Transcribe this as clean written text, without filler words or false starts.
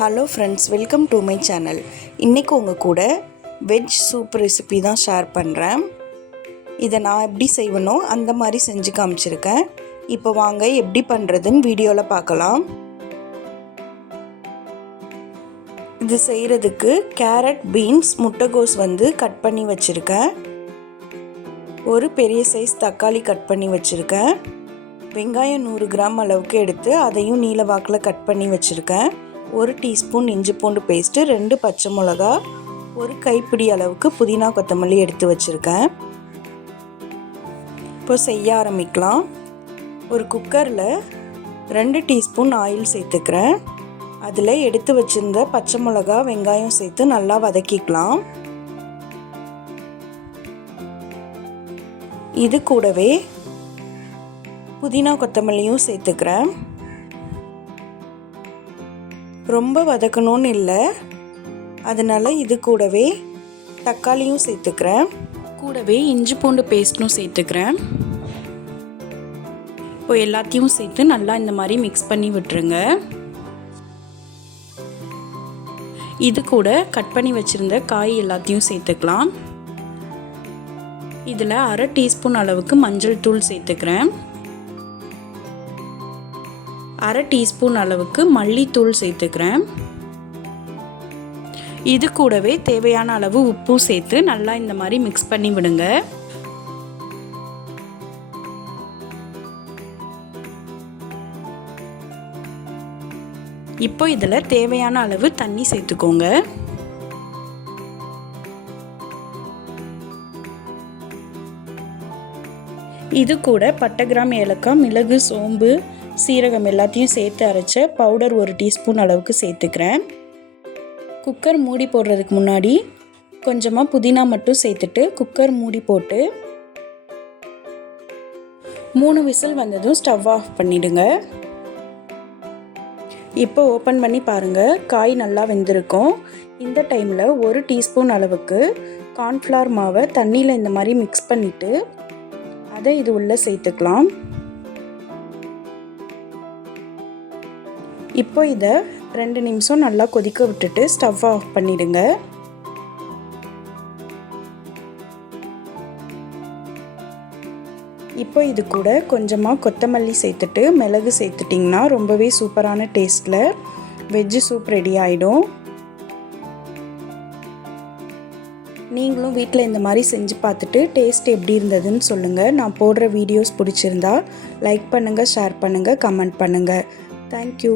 Hello friends, welcome to my channel. இன்றைக்கி உங்கள் கூட வெஜ் சூப் ரெசிபி தான் ஷேர் பண்ணுறேன். இதை நான் எப்படி செய்வேனோ அந்த மாதிரி செஞ்சு காமிச்சிருக்கேன். இப்போ வாங்க எப்படி பண்ணுறதுன்னு வீடியோவில் பார்க்கலாம். இது செய்கிறதுக்கு கேரட், பீன்ஸ், முட்டைகோஸ் கட் பண்ணி வச்சுருக்கேன். ஒரு பெரிய சைஸ் தக்காளி கட் பண்ணி வச்சுருக்கேன். வெங்காயம் 100 கிராம் அளவுக்கு எடுத்து அதையும் நீல வாக்கில் கட் பண்ணி வச்சுருக்கேன். 1 டீஸ்பூன் இஞ்சி பூண்டு பேஸ்ட்டு, 2 பச்சை மிளகா, ஒரு கைப்பிடி அளவுக்கு புதினா கொத்தமல்லி எடுத்து வச்சுருக்கேன். இப்போ செய்ய ஆரம்பிக்கலாம். ஒரு குக்கரில் 2 டீஸ்பூன் ஆயில் சேர்த்துக்கிறேன். அதில் எடுத்து வச்சுருந்த பச்சை மிளகா, வெங்காயம் சேர்த்து நல்லா வதக்கிக்கலாம். இது கூடவே புதினா கொத்தமல்லியும் சேர்த்துக்கிறேன். ரொம்ப வதக்கணும்னு இல்லை, அதனால் இது கூடவே தக்காளியும் சேர்த்துக்கிறேன். கூடவே இஞ்சி பூண்டு பேஸ்ட்டும் சேர்த்துக்கிறேன். இப்போ எல்லாத்தையும் சேர்த்து நல்லா இந்த மாதிரி மிக்ஸ் பண்ணி விட்டுருங்க. இது கூட கட் பண்ணி வச்சுருந்த காய் எல்லாத்தையும் சேர்த்துக்கலாம். இதில் 1/2 டீஸ்பூன் அளவுக்கு மஞ்சள் தூள் சேர்த்துக்கிறேன். 1/2 டீஸ்பூன் அளவுக்கு மல்லித்தூள் சேர்த்துக்கிறேன். இது கூடவே தேவையான அளவு உப்பு சேர்த்து நல்லா இந்த மாதிரி மிக்ஸ் பண்ணி விடுங்க. இப்போ இதில் தேவையான அளவு தண்ணி சேர்த்துக்கோங்க. இது கூட பட்டை, கிராம், ஏலக்காய், மிளகு, சோம்பு, சீரகம் எல்லாத்தையும் சேர்த்து அரைச்ச பவுடர் 1 டீஸ்பூன் அளவுக்கு சேர்த்துக்கிறேன். குக்கர் மூடி போடுறதுக்கு முன்னாடி கொஞ்சமாக புதினா மட்டும் சேர்த்துட்டு குக்கர் மூடி போட்டு 3 விசில் வந்ததும் ஸ்டவ் ஆஃப் பண்ணிவிடுங்க. இப்போ ஓப்பன் பண்ணி பாருங்கள், காய் நல்லா வெந்திருக்கும். இந்த டைமில் 1 டீஸ்பூன் அளவுக்கு கார்ன்ஃப்ளவர் மாவை தண்ணியில் இந்த மாதிரி மிக்ஸ் பண்ணிவிட்டு அதை இது உள்ளே சேர்த்துக்கலாம். இப்போ இதை 2 நிமிஷம் நல்லா கொதிக்க விட்டுட்டு ஸ்டவ் ஆஃப் பண்ணிடுங்க. இப்போ இது கூட கொஞ்சமாக கொத்தமல்லி சேர்த்துட்டு மிளகு சேர்த்துட்டிங்கன்னா ரொம்பவே சூப்பரான டேஸ்ட்டில் வெஜ்ஜு சூப் ரெடி ஆகிடும். நீங்களும் வீட்டில் இந்த மாதிரி செஞ்சு பார்த்துட்டு டேஸ்ட் எப்படி இருந்ததுன்னு சொல்லுங்கள். நான் போடுற வீடியோஸ் பிடிச்சிருந்தா லைக் பண்ணுங்கள், ஷேர் பண்ணுங்கள், கமெண்ட் பண்ணுங்கள். தேங்க்யூ.